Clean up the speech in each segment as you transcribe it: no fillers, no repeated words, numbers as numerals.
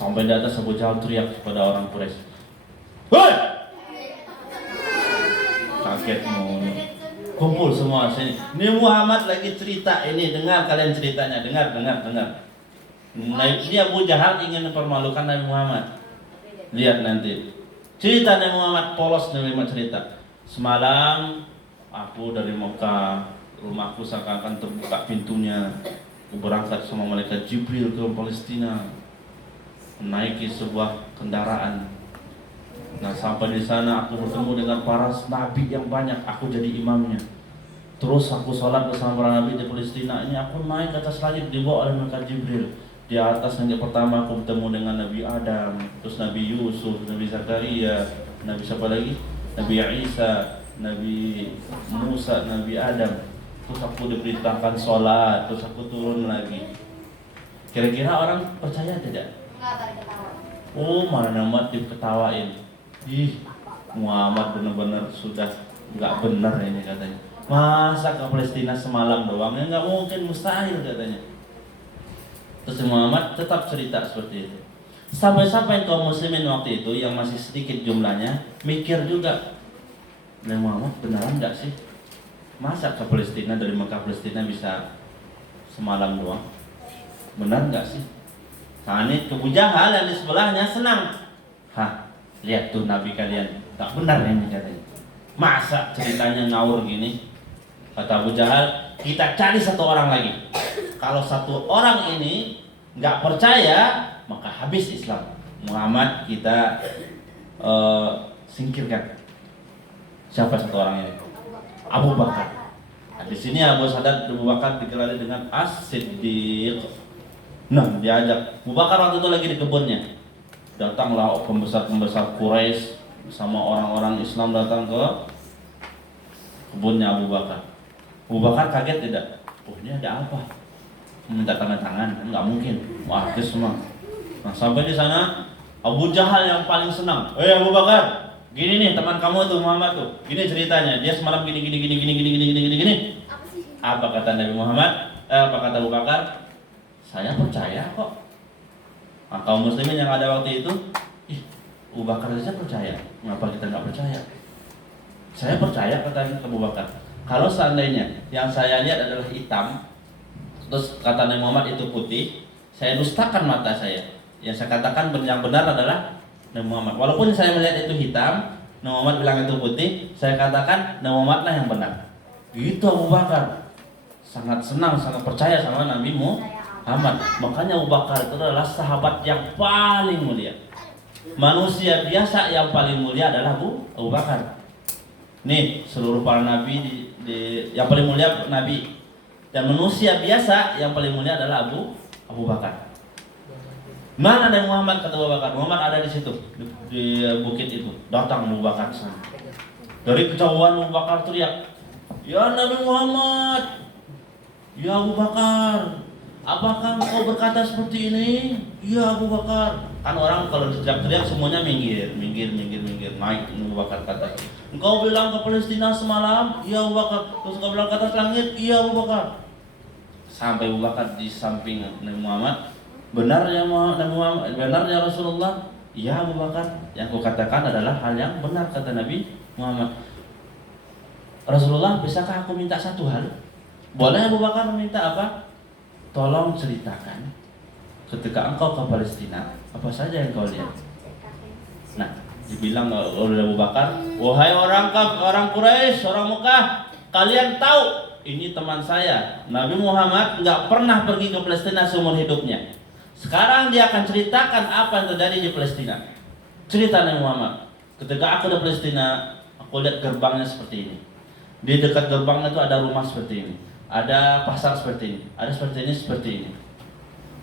Sampai di atas Abu Jahal teriak kepada orang Quraisy, "Hei!" Kaget mulu. Kumpul semua sini. Ini Muhammad lagi cerita ini, dengar kalian ceritanya, dengar. Nah, ini Abu Jahal ingin mempermalukan Nabi Muhammad. Lihat nanti. Cerita Nabi Muhammad polos menerima cerita. Semalam aku dari Mekah, rumahku seakan-akan terbuka pintunya. Aku berangkat sama malaikat Jibril ke Palestina, menaiki sebuah kendaraan. Nah, sampai di sana aku bertemu dengan para nabi yang banyak. Aku jadi imamnya. Terus aku sholat bersama para nabi di Palestina. Ini aku naik ke atas langit dibawa oleh malaikat Jibril. Di atas langit pertama aku bertemu dengan Nabi Adam, terus Nabi Yusuf, Nabi Zakaria, Nabi siapa lagi? Nabi Isa, Nabi Musa, Nabi Adam. Terus aku diberitakan sholat, terus aku turun lagi. Kira-kira orang percaya tidak? Oh, mana Muhammad diketawain. Ih, Muhammad benar-benar sudah nggak benar ini katanya. Masa ke Palestina semalam doang? Ya nggak mungkin, mustahil katanya. Terus Muhammad tetap cerita seperti itu. Sampai-sampai kaum muslimin waktu itu yang masih sedikit jumlahnya mikir juga, Nabi Muhammad beneran nggak sih? Masa ke Palestina dari Mekah Palestina bisa semalam doang? Benar nggak sih? Nah, ini Abu Jahal yang di sebelahnya senang. Hah, lihat tuh Nabi kalian, tak benar ini katanya. Masa ceritanya ngawur gini? Kata Abu Jahal, kita cari satu orang lagi. Kalau satu orang ini nggak percaya, maka habis Islam. Muhammad kita singkirkan. Siapa satu orang ini? Abu Bakar. Nah, di sini Abu Bakar digelari dengan As-Siddiq. Nah, diajak. Abu Bakar waktu itu lagi di kebunnya. Datanglah pembesar-pembesar Quraisy sama orang-orang Islam datang ke kebunnya Abu Bakar. Abu Bakar kaget tidak? Oh, ini ada apa? Minta tanda tangan, kan nggak mungkin. Wah, itu semua. Nah, sampai di sana Abu Jahal yang paling senang. Abu Bakar, gini nih teman kamu tuh Muhammad tuh. Gini ceritanya, dia semalam gini. Apa kata Nabi Muhammad? Apa kata Abu Bakar? Saya percaya kok. Nah, kaum muslimin yang ada waktu itu, Abu Bakar saja percaya. Mengapa kita nggak percaya? Saya percaya kata Abu Bakar. Kalau seandainya yang saya lihat adalah hitam, terus kata Nabi Muhammad itu putih, saya dustakan mata saya. Yang saya katakan yang benar adalah Nabi Muhammad. Walaupun saya melihat itu hitam, Nabi Muhammad bilang itu putih, saya katakan Nabi Muhammad lah yang benar. Gitu Abu Bakar. Sangat senang, sangat percaya sama Nabi Muhammad. Makanya Abu Bakar itu adalah sahabat yang paling mulia. Manusia biasa yang paling mulia adalah Abu Bakar. Nih, seluruh para nabi yang paling mulia nabi. Dan manusia biasa yang paling mulia adalah Abu Bakar. Mana ada Muhammad kata Abu Bakar? Muhammad ada di situ di bukit itu. Datang Abu Bakar sana. Dari kejauhan Abu Bakar teriak, "Ya Nabi Muhammad, ya Abu Bakar, apakah engkau berkata seperti ini?" "Ya Abu Bakar." Kan orang kalau teriak-teriak semuanya minggir, naik. Abu Bakar kata, "Engkau bilang ke Palestina semalam?" "Iya Abu Bakar." "Terus engkau bilang ke atas langit?" "Iya Abu Bakar." Sampai Abu Bakar di samping Nabi Muhammad. "Benar ya Nabi Muhammad, benar ya Rasulullah?" "Iya Abu Bakar, yang kukatakan adalah hal yang benar," kata Nabi Muhammad. "Rasulullah, bisakah aku minta satu hal?" "Boleh Abu Bakar." "Minta apa?" "Tolong ceritakan ketika engkau ke Palestina, apa saja yang kau lihat?" Nah, dibilang oleh Abu Bakar, "Wahai orang Quraisy, orang Mekah, kalian tahu ini teman saya, Nabi Muhammad nggak pernah pergi ke Palestina seumur hidupnya. Sekarang dia akan ceritakan apa yang terjadi di Palestina." Cerita Nabi Muhammad, "Ketika aku di Palestina, aku lihat gerbangnya seperti ini. Di dekat gerbangnya itu ada rumah seperti ini, ada pasar seperti ini, ada seperti ini.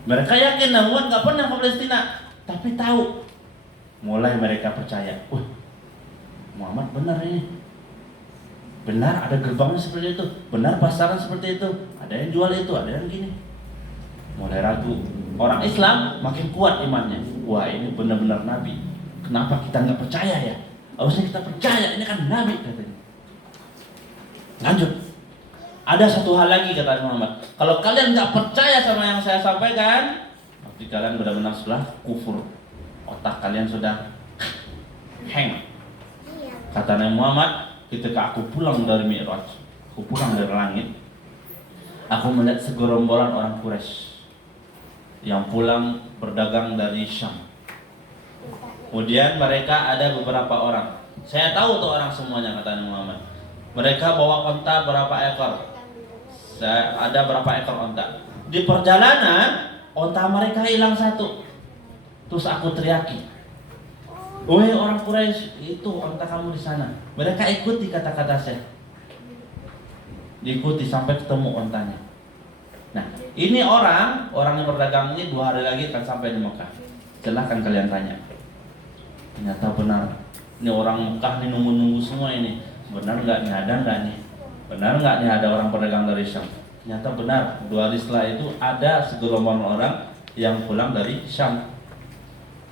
Mereka yakin Nabi Muhammad nggak pernah ke Palestina, tapi tahu." Mulai mereka percaya, Muhammad benar ini. Benar ada gerbangnya seperti itu, benar pasaran seperti itu, ada yang jual itu, ada yang gini. Mulai ragu. Orang Islam makin kuat imannya. Wah, ini benar-benar Nabi. Kenapa kita nggak percaya ya? Harusnya kita percaya, ini kan Nabi katanya. Lanjut. Ada satu hal lagi kata Muhammad. Kalau kalian nggak percaya sama yang saya sampaikan, maka Jadi kalian benar-benar sudah kufur, otak kalian sudah hang. Kata Nabi Muhammad, ketika aku pulang dari Mi'raj, aku pulang dari langit, aku melihat segerombolan orang Quraisy yang pulang berdagang dari Syam. Kemudian mereka ada beberapa orang. Saya tahu tuh orang semuanya, kata Nabi Muhammad. Mereka bawa onta berapa ekor? Ada berapa ekor onta. Di perjalanan onta mereka hilang satu. Terus aku teriaki, "Woi orang Quraisy, itu onta kamu di sana." Mereka ikuti kata-kata saya. Diikuti sampai ketemu ontanya. Nah, ini orang yang berdagang ini 2 hari lagi akan sampai di Mekah. Silahkan kalian tanya. Ternyata benar. Ini orang Mekah nih nunggu-nunggu semua ini. Benar nggak nih, ada nggak nih? Benar nggak nih ada orang pedagang dari Syam? Ternyata benar. 2 hari setelah itu ada segerombolan orang yang pulang dari Syam.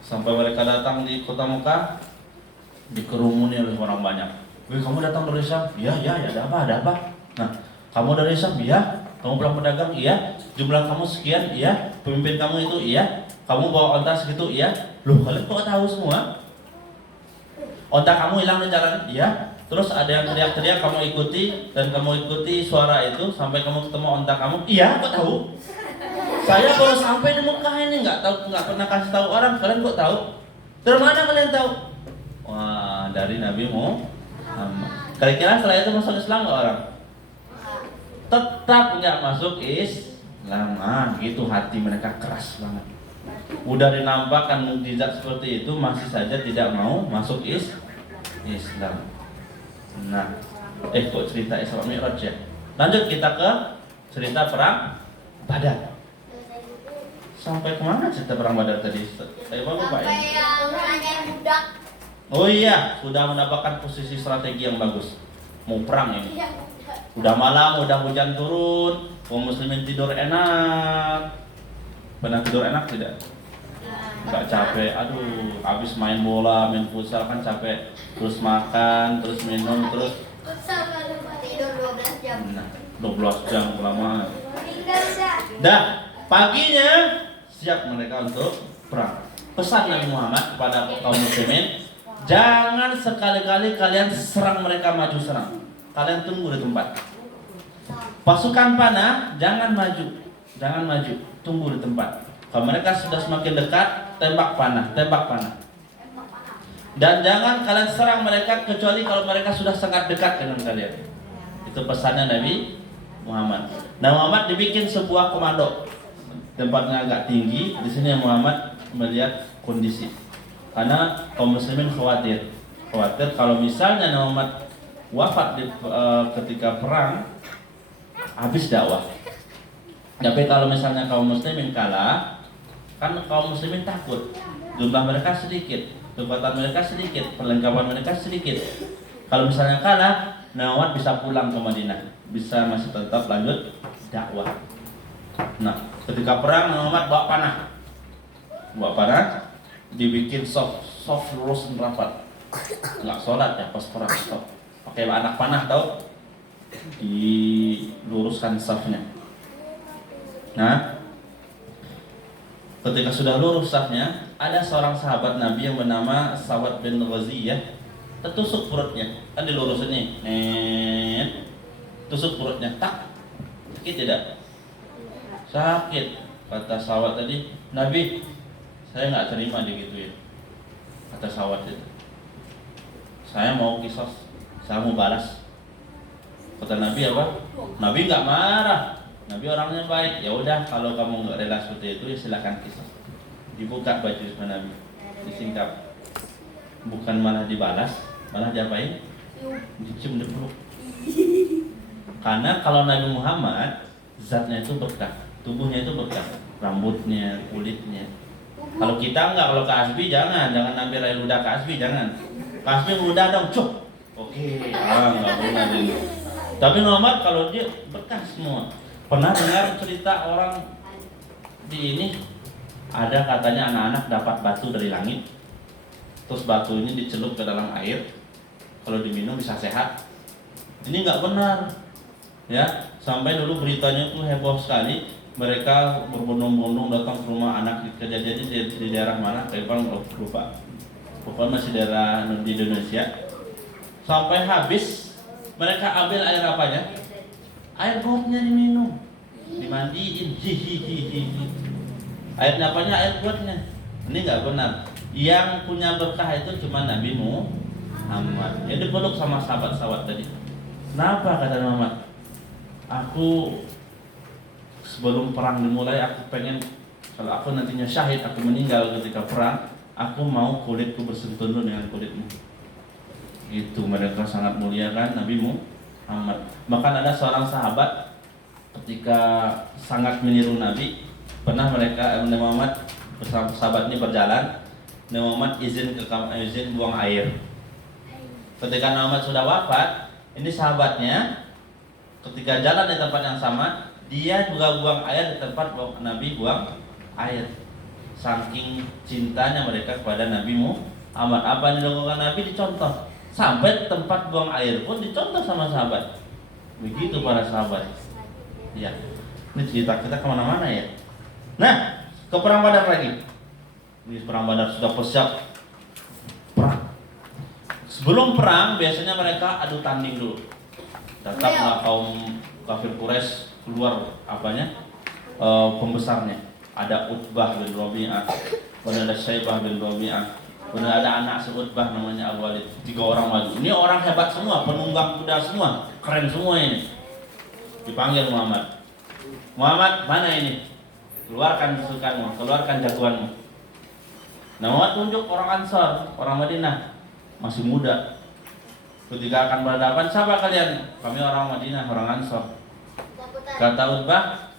Sampai mereka datang di kota Mekah, dikerumuni oleh orang banyak. "Wih, kamu datang dari Syam?" Iya, ada apa? Nah, kamu dari Syam? Iya. Kamu pulang pedagang? Iya. Jumlah kamu sekian? Iya. Pemimpin kamu itu? Iya. Kamu bawa onta segitu? Iya. Loh, kalian kok tahu semua? Onta kamu hilang di jalan? Iya. Terus ada yang teriak-teriak, kamu ikuti, dan kamu ikuti suara itu sampai kamu ketemu onta kamu? Iya, kok tahu? Saya baru sampai di Mekah ini, nggak pernah kasih tahu orang. Kalian kok tahu? Dari mana kalian tahu? Wah, dari Nabi Muhammad. Kira-kira setelah itu masuk Islam nggak orang? Tetap nggak masuk Islam. Gitu hati mereka keras banget. Udah dinampakkan mukjizat seperti itu, masih saja tidak mau masuk Islam. Nah, kok cerita Isra Mi'raj ya? Lanjut kita ke cerita perang Badar. Sampai kemana cerita perang Badar tadi? Saya lupa ya. Sampai yang hanya budak. Oh iya, sudah mendapatkan posisi strategi yang bagus. Mau perang ini. Udah malam, udah hujan turun, kaum muslimin tidur enak. Pernah tidur enak tidak? Nggak capek, aduh, habis main bola, main futsal kan capek. Terus makan, terus minum, terus tidur 12 jam. Nah, 12 jam lama. Meninggal dah. Dah, paginya siap mereka untuk perang. Pesan Nabi Muhammad kepada kaum muslimin, jangan sekali-kali kalian serang mereka maju serang. Kalian tunggu di tempat. Pasukan panah jangan maju, tunggu di tempat. Kalau mereka sudah semakin dekat, tembak panah. Dan jangan kalian serang mereka kecuali kalau mereka sudah sangat dekat dengan kalian. Itu pesannya Nabi Muhammad. Nah, Muhammad dibikin sebuah komando. Tempatnya agak tinggi. Di sini Muhammad melihat kondisi. Karena kaum muslimin khawatir kalau misalnya Muhammad wafat ketika perang, habis dakwah. Tapi kalau misalnya kaum muslimin kalah, kan kaum muslimin takut. Jumlah mereka sedikit, kekuatan mereka sedikit, perlengkapan mereka sedikit. Kalau misalnya kalah, Muhammad bisa pulang ke Madinah, bisa masih tetap lanjut dakwah. Nah, ketika perang Muhammad bawa panah, dibikin soft lurus dan rapat. Nggak sholat ya pas perang, stop. Pakai anak panah tahu, diluruskan safnya. Nah, ketika sudah lurus safnya, ada seorang sahabat Nabi yang bernama Sa'ad bin Ghaziyah, tertusuk perutnya, kan dilurusin nih, tusuk perutnya, tak, sakit tidak? Sakit, kata Sa'ad tadi, Nabi, saya nggak terima digituin, kata Sa'ad itu, saya mau kisos, saya mau balas. Kata Nabi apa? Nabi nggak marah. Nabi orangnya baik. Ya udah, kalau kamu nggak rela seperti itu, ya silakan kisah. Dibuka baju sama Nabi, disingkap. Bukan malah dibalas, malah diapain? Dicium, dipeluk. Karena kalau Nabi Muhammad, zatnya itu berkah, tubuhnya itu berkah, rambutnya, kulitnya. Kalau kita enggak, kalau Kasbi jangan Nabi Rai ludah Kasbi jangan. Kasbi ludah dong, cuk. Oke, nggak boleh dulu. Tapi Muhammad kalau dia berkah semua. Pernah dengar cerita orang di ini, ada katanya anak-anak dapat batu dari langit, terus batu ini dicelup ke dalam air, kalau diminum bisa sehat. Ini nggak benar, ya. Sampai dulu beritanya itu heboh sekali. mereka berbondong-bondong datang ke rumah anak. Kejadiannya di daerah mana? Kayak lupa. Pokoknya masih daerah di Indonesia. Sampai habis mereka ambil air apanya? Air gotnya diminum, dimandiin. Hihihihi. Airnya apanya? Air gotnya. Ini nggak benar. Yang punya berkah itu cuma Nabi Muhammad. Jadi dipeluk sama sahabat-sahabat tadi. Kenapa kata Muhammad? Aku sebelum perang dimulai, aku pengen kalau aku nantinya syahid, aku meninggal ketika perang, aku mau kulitku bersentuh dengan kulitmu. Itu mereka sangat muliakan Nabi Muhammad. Bahkan ada seorang sahabat ketika sangat meniru Nabi, pernah mereka Nabi Muhammad bersama sahabat ini berjalan, Nabi Muhammad izin buang air. Ketika Nabi Muhammad sudah wafat, ini sahabatnya ketika jalan di tempat yang sama, dia juga buang air di tempat Nabi buang air. Saking cintanya mereka kepada Nabi Muhammad. Apa yang dilakukan Nabi dicontoh. Sampai tempat buang air pun dicontoh sama sahabat. Begitu para sahabat. Ya, ini cerita kita kemana-mana ya. Nah, ke perang Badar lagi. Ini perang Badar sudah persiap perang. Sebelum perang biasanya mereka adu tanding dulu. Datanglah kaum kafir Quraisy, keluar pembesarnya. Ada Utbah bin Rabi'ah, kemudian ada Syaibah bin Rabi'ah, kemudian ada anak Utbah namanya Al-Walid. 3 orang maju. Ini orang hebat semua, penunggang kuda semua, keren semua ini. Dipanggil Muhammad. Muhammad, mana ini? Keluarkan pasukanmu, keluarkan jagoanmu. Nah, Muhammad tunjuk orang Ansar, orang Madinah, masih muda. Ketika akan berhadapan, siapa kalian? Kami orang Madinah, orang Ansar. Kata Utbah,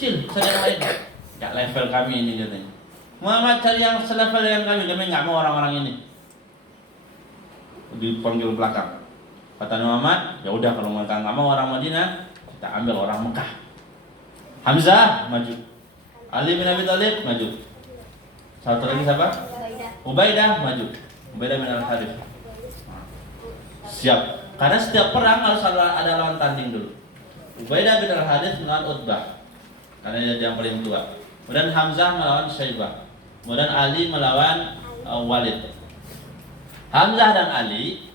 Cil, saya yang lain. Gak level kami ini katanya. Muhammad cari yang selevel dengan kami nggak mau orang-orang ini. Dipanggil belakang. Kata Muhammad, ya udah kalau mereka nggak mau orang Madinah, kita ambil orang Mekah. Hamzah maju, Ali bin Abi Thalib maju. Satu lagi siapa? Ubaidah maju. Ubaidah bin Al-Harith. Siap. Karena setiap perang harus ada lawan tanding dulu. Ubaidah bin Al-Harith melawan Utbah, karena dia yang paling tua. Kemudian Hamzah melawan Syaibah. Kemudian Ali melawan Walid. Hamzah dan Ali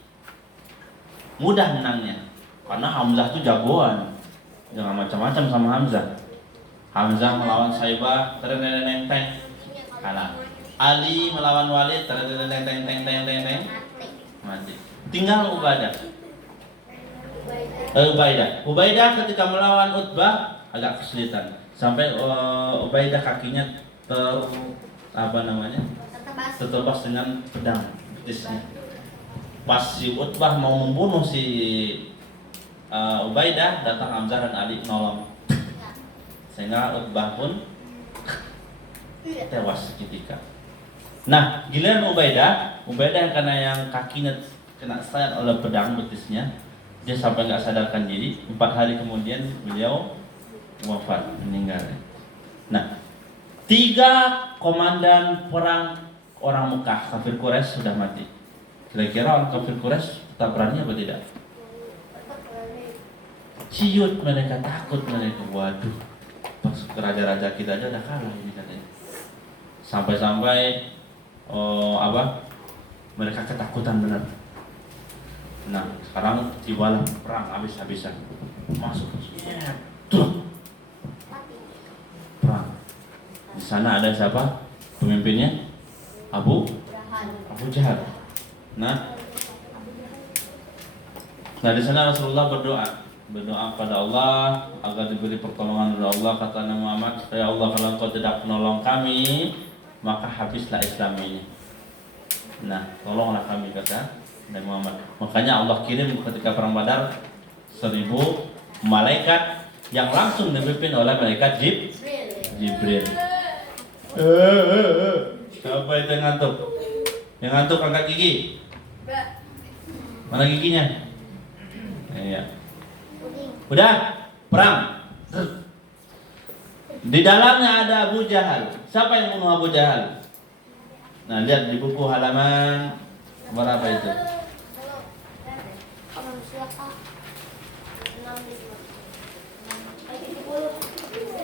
mudah menangnya, karena Hamzah itu jagoan. Jangan macam-macam sama Hamzah. Hamzah melawan Syaibah, tereng-tereng-tereng, kalah. Ali melawan Walid, tereng-tereng-tereng, mati. Tinggal Ubaidah ketika melawan Utbah agak kesulitan. Sampai Ubaidah kakinya tertebas dengan pedang betisnya. Pas si Utbah mau membunuh si Ubaidah, datang Hamzah dan Ali menolong. Sehingga Utbah pun tewas seketika. Nah, giliran Ubaidah karena yang kakinya kena sayat oleh pedang betisnya, dia sampai nggak sadarkan diri. 4 hari kemudian beliau wafat, meninggal. Nah, 3 komandan perang orang Mekah kafir Quraisy sudah mati. Kira-kira orang kafir Quraisy tetap berani apa tidak? Ciut mereka, takut mereka. Waduh, pas raja-raja kita aja udah kalah ini katanya. Sampai-sampai mereka ketakutan benar. Nah, sekarang tibalah perang habis-habisan. Masuk perang. Di sana ada siapa? Pemimpinnya Abu Jahal. Nah, di sana Rasulullah berdoa kepada Allah agar diberi pertolongan oleh Allah. Kata Nabi Muhammad, ya Allah, kalau Engkau tidak menolong kami, maka habislah Islam ini. Nah, tolonglah kami, kata Nabi Muhammad. Makanya Allah kirim ketika perang Badar 1000 malaikat yang langsung dipimpin oleh malaikat Jibril. Siapa itu yang ngantuk? Yang ngantuk angkat gigi. Mana giginya? Iya. Udah, perang. Di dalamnya ada Abu Jahal. Siapa yang bunuh Abu Jahal? Nah, lihat di buku halaman berapa itu?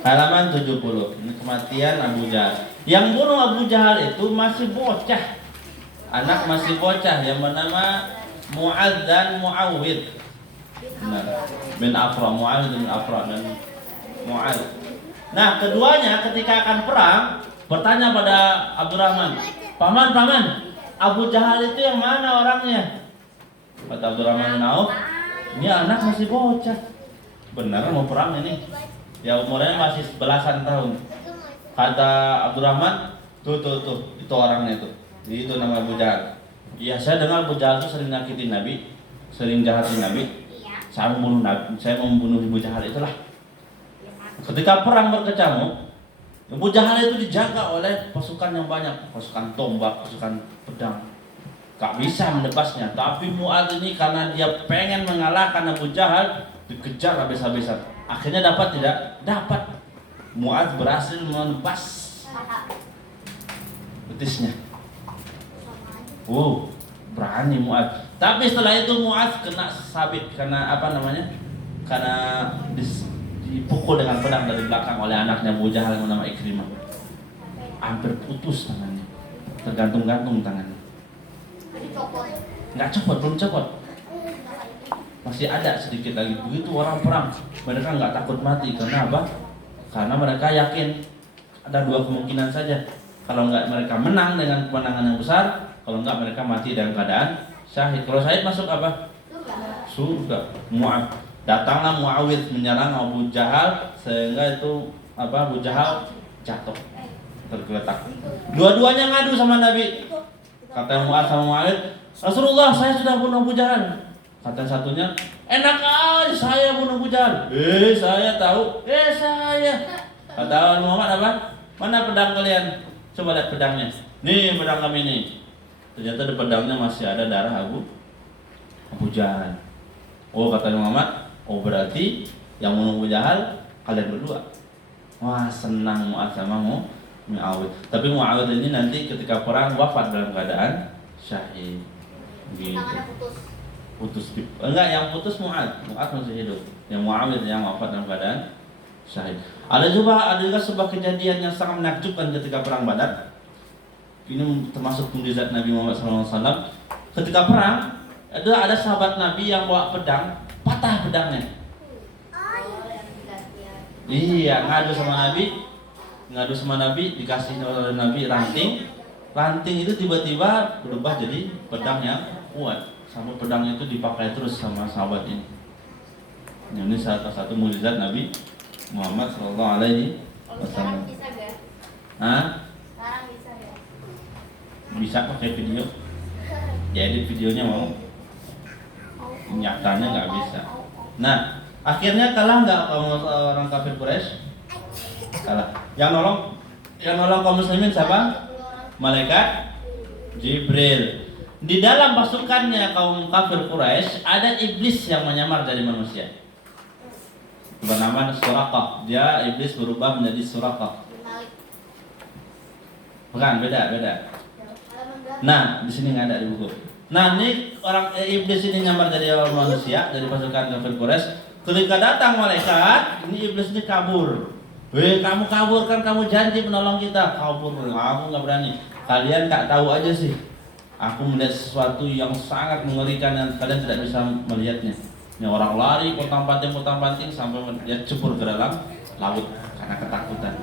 Halaman 70. Ini kematian Abu Jahal. Yang bunuh Abu Jahal itu masih bocah. Anak masih bocah yang bernama Mu'adz dan Mu'awwidh. Benar. Bin Afra, Mu'awwidh bin Afra dan Mu'adz. Nah, keduanya ketika akan perang bertanya pada Abdurrahman, "Paman, Abu Jahal itu yang mana orangnya?" Kata Abdurrahman bin Auf, "Ini anak masih bocah." Benar mau perang ini. Ya umurnya masih belasan tahun. Kata Abdurrahman, tuh, itu orangnya itu. Itu nama Abu Jahal. Iya, saya dengar Abu Jahal itu sering nyakitin Nabi, sering jahatin Nabi. Saya mau membunuh Abu Jahal itulah. Ketika perang berkecamuk, Abu Jahal itu dijaga oleh pasukan yang banyak, pasukan tombak, pasukan pedang. Gak bisa menebasnya. Tapi Mu'adz ini karena dia pengen mengalahkan Abu Jahal, dikejar habis-habisan. Akhirnya dapat tidak? Dapat. Mu'adz berhasil menebas betisnya. Berani Mu'adz. Tapi setelah itu Mu'adz kena sabit, karena apa namanya? Karena dipukul dengan pedang dari belakang oleh anaknya Abu Jahal yang bernama Ikrimah. Hampir putus tangannya. Tergantung-gantung tangannya. Nggak copot, belum copot. Masih ada sedikit lagi. Begitu orang perang, mereka nggak takut mati. Karena apa? Karena mereka yakin ada dua kemungkinan saja. Kalau nggak mereka menang dengan kemenangan yang besar, kalau nggak mereka mati dalam keadaan syahid. Kalau syahid masuk apa? Surga. Datanglah Mu'awwidh menyerang Abu Jahal sehingga itu Abu Jahal jatuh tergeletak. Dua-duanya ngadu sama Nabi. Kata Mu'adz sama Mu'awwidh, "Rasulullah, saya sudah bunuh Abu Jahal." Kata satunya, "Enak aja saya bunuh Abu Jahal." Saya tahu. Saya. Kata Muhammad apa? "Mana pedang kalian? Coba lihat pedangnya." "Nih pedang kami nih." Ternyata di pedangnya masih ada darah Abu Jahal. Kata Muhammad, berarti yang bunuh Abu Jahal kalian berdua. Wah, senang Mu'adz sama Mu'awwidh. Tapi Mu'awwidh ini nanti ketika perang wafat dalam keadaan syahid. Gitu. Putus. Enggak, yang putus Mu'adz masih hidup. Yang Mu'awwidh yang wafat dalam keadaan syahid. Ada juga sebuah kejadian yang sangat menakjubkan ketika perang Badar. Ini termasuk mukjizat Nabi Muhammad SAW. Ketika perang, ada sahabat Nabi yang bawa pedang, patah pedangnya. Iya, ngadu sama Nabi, dikasih oleh Nabi ranting. Ranting itu tiba-tiba berubah jadi pedang yang kuat. Sampai pedang itu dipakai terus sama sahabat ini. Ini salah satu mukjizat Nabi Muhammad SAW. Sekarang bisa gak? Sekarang bisa gak? Bisa pakai video. Jadi videonya mau, nyatanya nggak bisa. Nah, akhirnya kalah nggak orang kafir Quraisy? Kalah. Yang nolong kaum muslimin siapa? Malaikat Jibril. Di dalam pasukannya kaum kafir Quraisy ada iblis yang menyamar jadi manusia. Bernama Suraqah. Dia iblis berubah menjadi Suraqah. Bukan, beda. Nah, di sini nggak ada di buku. Nah, ini orang iblis ini nyamar jadi orang manusia dari pasukan kafir Quraisy. Ketika datang malaikat, ini iblis ini kabur. Kamu kabur kan, kamu janji menolong kita. Kabur, aku nggak berani. Kalian nggak tahu aja sih. Aku melihat sesuatu yang sangat mengerikan dan kalian tidak bisa melihatnya. Ini orang lari, potong-panting sampai dia cebur ke dalam laut karena ketakutan.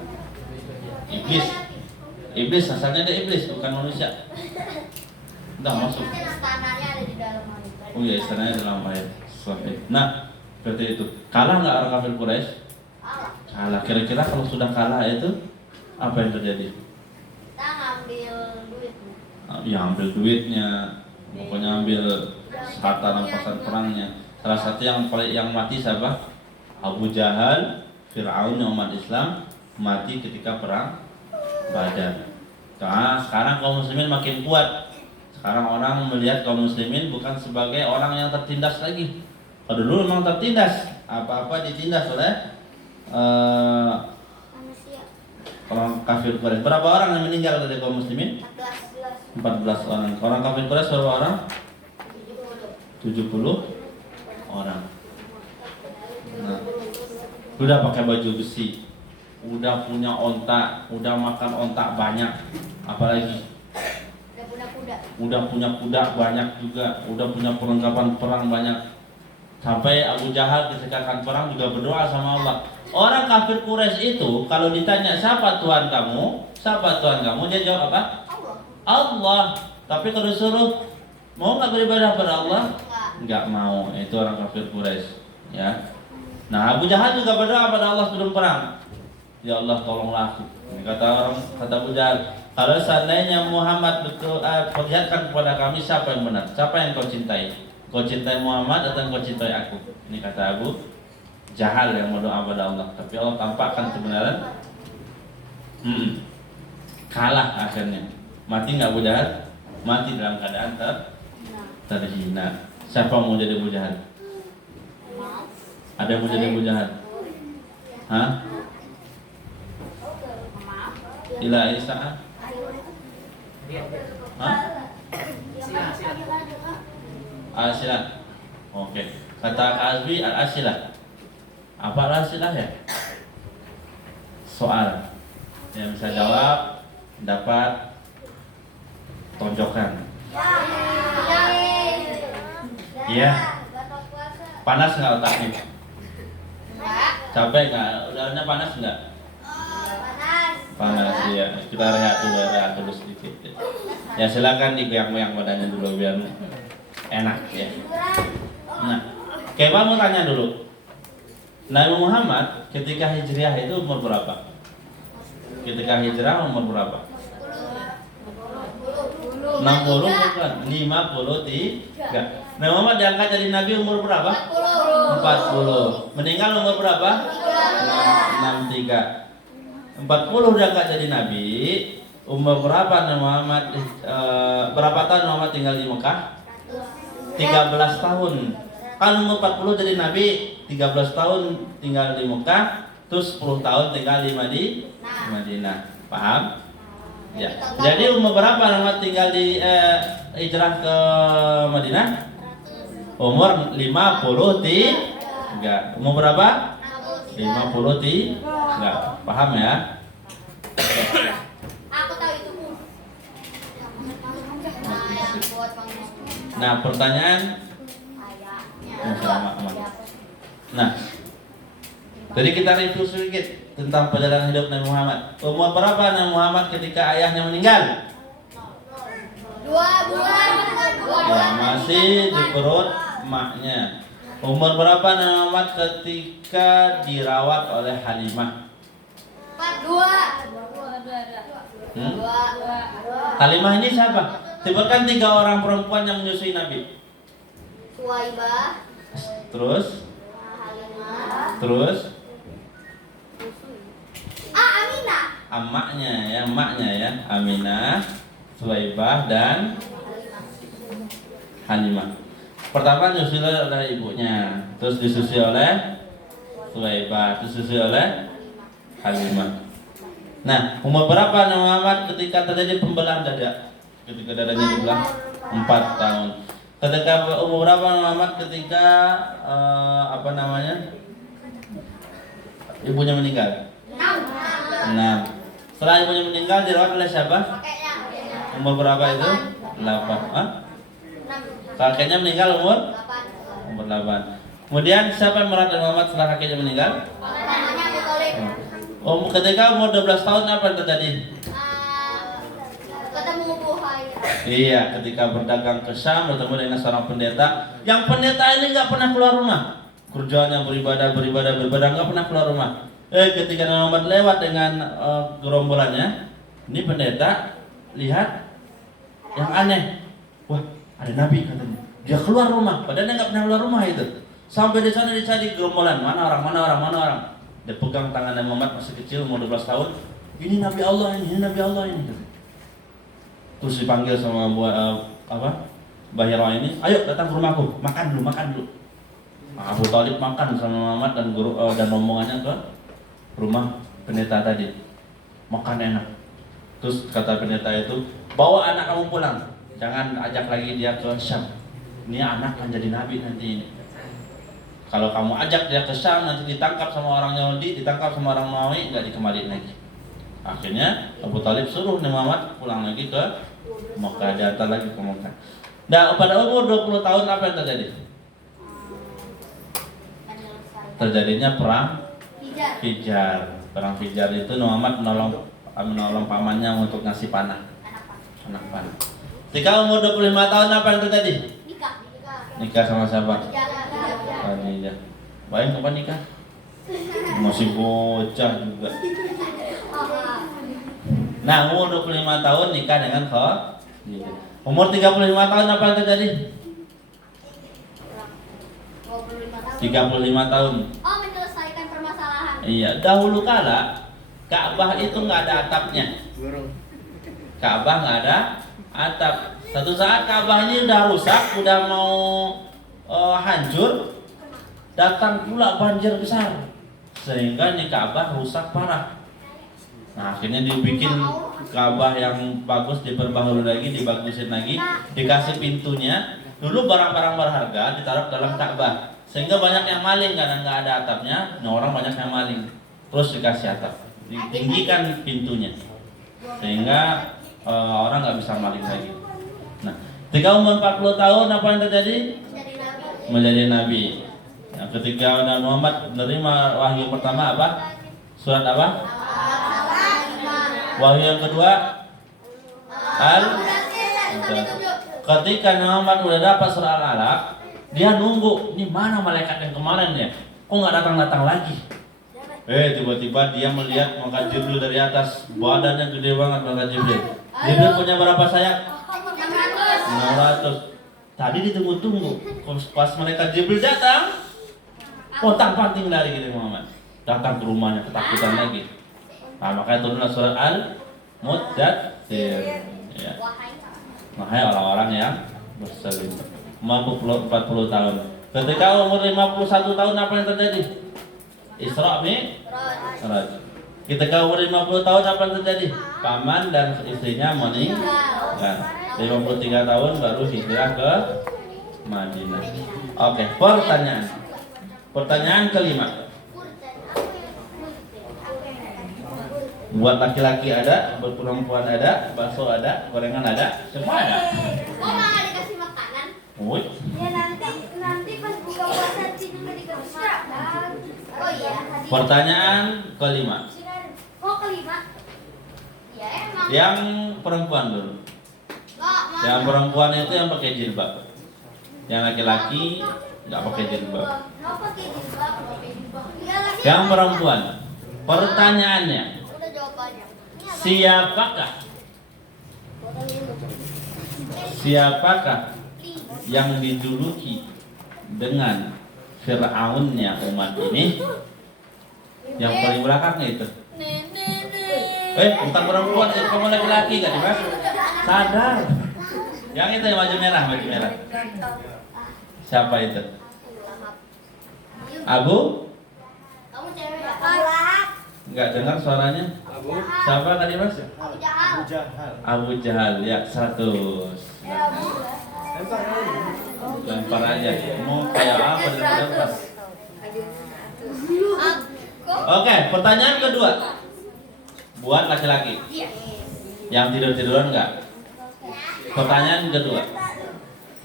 Iblis asalnya dia iblis, bukan manusia. Udah masuk. Istananya ada di dalam air. Oh iya, istananya dalam air. Nah, seperti itu. Kalah nggak orang kafir Quraisy? Kalah. Kira-kira kalau sudah kalah itu apa yang terjadi? Kita ngambil duit. Ya ambil duitnya, pokoknya ambil harta rampasan perangnya. Salah satu yang mati siapa? Abu Jahal, Fir'aun yang umat Islam mati ketika perang Badar. Nah, sekarang kaum muslimin makin kuat. Sekarang orang melihat kaum muslimin bukan sebagai orang yang tertindas lagi. Kalau dulu memang tertindas, apa-apa ditindas oleh Manusia. orang kafir Quraisy. Berapa orang yang meninggal dari kaum muslimin? 14 orang. Orang kafir Quraisy berapa orang? 70 orang. Nah, udah pakai baju besi. udah punya onta, udah makan onta banyak, apalagi Udah punya kuda. udah punya kuda banyak juga, udah punya perlengkapan perang banyak. Sampai Abu Jahal ketika akan perang juga berdoa sama Allah. Orang kafir Quraisy itu kalau ditanya siapa Tuhan kamu, siapa Tuhan kamu, dia jawab apa? Allah. Allah. Tapi kalau disuruh mau nggak beribadah pada Allah, Enggak. nggak mau. Itu orang kafir Quraisy, ya. Nah, Abu Jahal juga berdoa pada Allah sebelum perang. Ya Allah, tolonglah aku. Kata Abu Jahal, kalau seandainya Muhammad betul, perlihatkan kepada kami siapa yang benar, siapa yang kau cintai. Kau cintai Muhammad atau kau cintai aku? Ini kata Abu Jahal yang berdoa pada Allah. Tapi Allah tampakkan kebenaran. Kalah akhirnya. Mati nggak Abu Jahal? Mati dalam keadaan terhina. Siapa mau jadi Abu Jahal? Ada yang mau jadi Abu Jahal? Hah? Ila Isa? Hah? Al-Asilah. Oke. Kata Azbi Al-Asilah. Apa Al-Asilah ya? Soal. Yang bisa jawab dapat tonjokan. Iya. Panas nggak otaknya? Capek nggak? Udahnya panas nggak? Panas ya. Kita rehat dulu sedikit. Ya silakan digoyang-goyang badannya dulu biar enak ya. Nah, Keba mau tanya dulu. Nabi Muhammad ketika hijriah itu umur berapa? Ketika hijrah umur berapa? 60 bukan? 53. Nabi Muhammad diangkat jadi nabi umur berapa? 40. Meninggal umur berapa? 63. 40 diangkat jadi nabi. Umur berapa Nabi Muhammad? Berapa tahun Muhammad tinggal di Mekah? 13 tahun. Kan umur 40 jadi nabi, 13 tahun tinggal di Mekah, terus 10 tahun tinggal di Madinah. Paham? Ya. Jadi umur berapa Muhammad tinggal di hijrah ke Madinah? Umur 53. Umur berapa? 53. Paham ya? Aku tahu itu Bu. Nah, yang buat Nah, pertanyaan. Nah, jadi kita review sedikit tentang perjalanan hidup Nabi Muhammad. Umur berapa Nabi Muhammad ketika ayahnya meninggal? 2 bulan. Ya, masih di perut emaknya. Umur berapa Nabi Muhammad ketika dirawat oleh Halimah? 2. Halimah ini siapa? Sebutkan 3 orang perempuan yang menyusui Nabi. Suwaibah. Terus? Halimah. Terus? Aminah. Emaknya ya, Aminah, Suwaibah dan Halimah. Pertama nyusui oleh ibunya, terus disusui oleh Suwaibah, terus disusui oleh Halimah. Nah, umur berapa Nabi Muhammad ketika terjadi pembelahan dada? Ketika dadanya dibelah 4 tahun. Ketika umur berapa Nabi Muhammad ketika ibunya meninggal? 6. Setelah ibunya meninggal dirawat oleh siapa? Umur berapa itu? 8. Kakeknya meninggal umur 8. Kemudian siapa yang merawat Nabi Muhammad setelah kakeknya meninggal? Ketika umur 12 tahun apa yang terjadi? Ketemu Buhaira. Iya, ketika berdagang ke Syam bertemu dengan seorang pendeta. Yang pendeta ini nggak pernah keluar rumah. Kerjanya beribadah, nggak pernah keluar rumah. Ketika Nabi Muhammad lewat dengan gerombolannya, ini pendeta lihat yang aneh. Wah, ada Nabi katanya. Dia keluar rumah, padahal dia nggak pernah keluar rumah itu. Sampai di sana dicari gerombolan, mana orang. Dia pegang tangan Nabi Muhammad masih kecil, umur 12 tahun. Ini Nabi Allah ini Nabi Allah ini. Terus dipanggil sama Bahira ini, ayo datang ke rumahku, makan dulu. Nah, Abu Thalib makan sama Muhammad dan dan rombongannya ke rumah pendeta tadi. Makan enak. Terus kata pendeta itu, bawa anak kamu pulang, jangan ajak lagi dia ke Syam. Ini anak akan jadi nabi nanti ini. Kalau kamu ajak dia ke Syam, nanti ditangkap sama orang Yahudi, ditangkap sama orang Romawi, nggak dikembaliin lagi. Akhirnya Abu Talib suruh Nabi Muhammad pulang lagi ke Mekah, diantar lagi ke Mekah. Nah, pada umur 20 tahun apa yang terjadi? Terjadinya perang Fijar. Perang Fijar itu Nabi Muhammad menolong pamannya untuk ngasih panah. Anak panah. Ketika umur 25 tahun apa yang terjadi? Nikah sama siapa? Khadijah. Baik, kapan nikah? Masih bocah juga. Nah, umur 25 tahun nikah dengan Khadijah. Umur 35 tahun apa yang terjadi? 35 tahun. Oh, menyelesaikan permasalahan. Iya, dahulu kala Ka'bah itu nggak ada atapnya. Ka'bah nggak ada atap. Satu saat Ka'bah ini udah rusak, udah mau hancur, datang pula banjir besar, sehingga nih Ka'bah rusak parah. Nah, akhirnya dibikin Ka'bah yang bagus, diperbaharui lagi, dibagusin lagi, dikasih pintunya. Dulu barang-barang berharga ditaruh dalam Ka'bah, sehingga banyak yang maling karena nggak ada atapnya. Nah, orang banyak yang maling. Terus dikasih atap, ditinggikan pintunya, sehingga orang nggak bisa maling lagi. Nah, ketika umur 40 tahun apa yang terjadi? Menjadi nabi. Nah, ketika Nabi Muhammad menerima wahyu pertama apa? Surat apa? Wahyu yang kedua ketika Nabi Muhammad udah dapat surat Al-Alaq, dia nunggu, ini mana malaikat yang kemarin ya? Kok nggak datang-datang lagi? Tiba-tiba dia melihat malaikat Jibril dari atas, badannya gede banget malaikat Jibril. Jibril punya berapa sayap? 600. Tadi ditunggu-tunggu. Pas malaikat Jibril datang, pontang-panting lari ke Muhammad. Datang ke rumahnya, ketakutan lagi. Nah, makanya turunlah surat Al-Muddatsir. Ya. Wahai orang-orang yang berselingkuh. 40 tahun. Ketika umur 51 tahun apa yang terjadi? Isra Mi'raj. Ketika umur 50 tahun apa yang terjadi? Paman dan istrinya meninggal. 53 tahun baru hijrah ke Madinah. Oke, pertanyaan. Pertanyaan kelima. Buat laki-laki ada, buat perempuan ada, bakso ada, gorengan ada, semua ada. Oh, nggak dikasih makanan? Woi. Ya nanti pas buka puasa tidak dikasih makan. Oh iya. Pertanyaan kelima. Oh, kelima. Ya emang. Yang perempuan dulu. Yang perempuan itu yang pakai jilbab. Yang laki-laki nggak pakai jilbab. Yang perempuan. Pertanyaannya, siapakah yang dijuluki dengan Fir'aunnya umat ini? Yang paling belakangnya itu. Bukan perempuan, itu kamu laki-laki kan, Mas? Sadar. Yang itu yang baju merah. Siapa itu? Abu? Kamu cewek ya? Enggak dengar suaranya. Siapa tadi, Mas? Abu Jahal. Ya, 100. Lempar aja. Mau kayak apa dilempar? Oke, pertanyaan kedua. Buat laki-laki. Yang tidur-tiduran enggak? Pertanyaan kedua.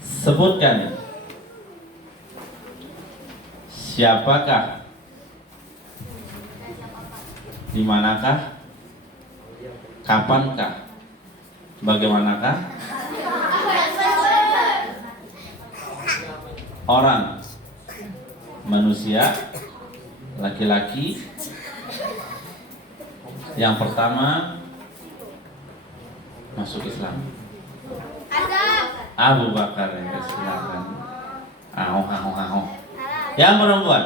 Sebutkan siapakah, di manakah, kapankah, bagaimanakah orang, manusia, laki-laki yang pertama masuk Islam? Abu Bakar, ya, silakan. Aho. Yang perempuan.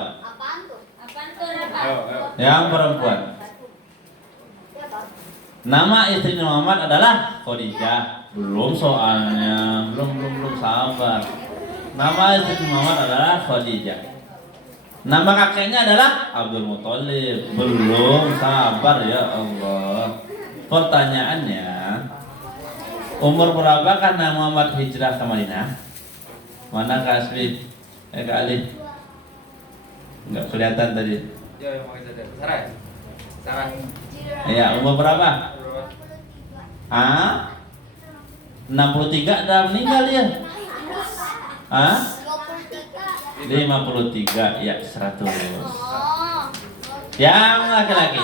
Yang perempuan. Nama istri Muhammad adalah Khadijah. Belum soalnya, belum sabar. Nama istri Muhammad adalah Khadijah. Nama kakeknya adalah Abdul Muthalib. Belum sabar, ya Allah. Pertanyaannya, umur berapa karena Muhammad hijrah ke Madinah? Mana Kak Asfi? Kak Ali? Nggak kelihatan tadi. Ya, yang pakai cadar. Sarah. Sarah. Ya, umur berapa? Ah? 63 dah meninggal dia. Ah? 53, ya 100. Yang laki-laki.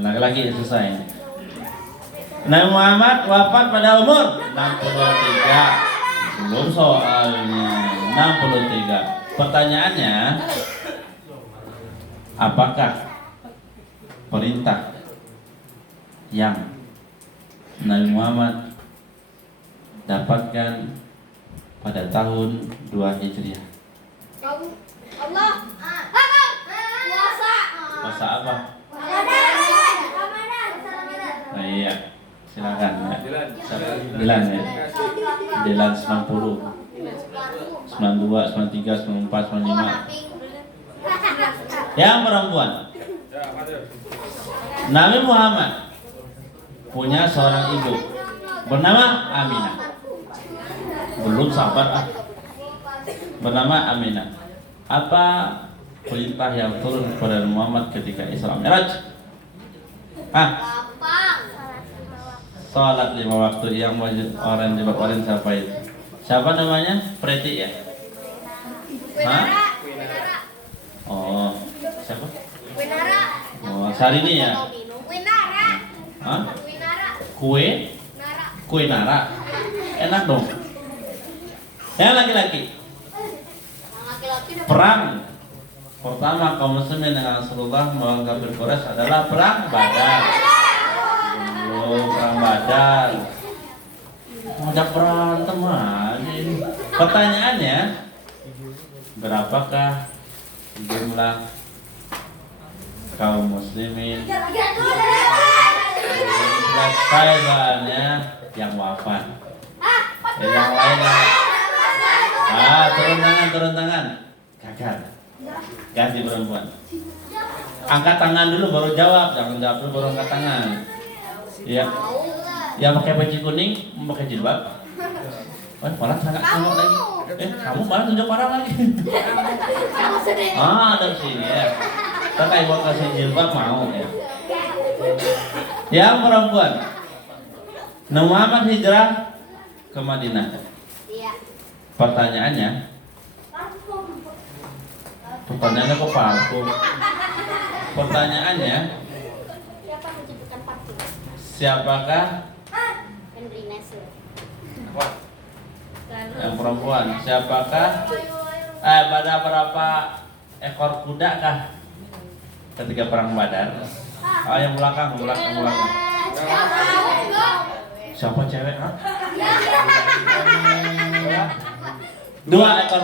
Laki-laki selesai. Nabi Muhammad wafat pada umur 63. Belum soalnya 63. Pertanyaannya, apakah perintah yang Nabi Muhammad dapatkan pada tahun 2 Hijriah? Allah. Puasa. Puasa apa? Ramadan. Nah, iya, silakan ya. Dilan. Dilan ya. Dilan 90, 92, 93, 94, 95. Yang perempuan. Ya, apa tuh? Nabi Muhammad punya seorang ibu bernama Aminah. Belum sabar ah. Bernama Aminah. Apa perintah yang turun kepada Muhammad ketika Isra Mi'raj? Salat 5 waktu yang wajib orang jawab orang siapa itu? Siapa namanya? Preti ya? Hah? Oh, siapa? Oh, Sarini ya? Hah? Kue? Kue nara? Enak dong. Yang laki-laki. Perang pertama kaum muslimin dengan Rasulullah melawan kafir Quraisy adalah perang Badar. Perang Badar. Ngajak berantem aja ini. Pertanyaannya, berapakah jumlah kaum muslimin? Selesai soalnya yang wafat. Yang lain turun tangan. Gagal. Ganti perempuan. Angkat tangan dulu baru jawab, jangan jawab dulu baru angkat tangan. Iya. Yang pakai baju kuning, pakai jilbab. Malah sangat sama lagi. Kamu malah tunjuk orang lagi. Ada sini ya. Kita ibu kasih jilbab mau ya. Yang perempuan. Nabi Muhammad hijrah ke Madinah. Pertanyaannya kok parfum? Pertanyaannya, siapakah yang perempuan? Siapakah? Pada berapa ekor kuda kah ketika perang Badar? Yang belakang. Siapa cewek? 2 ekor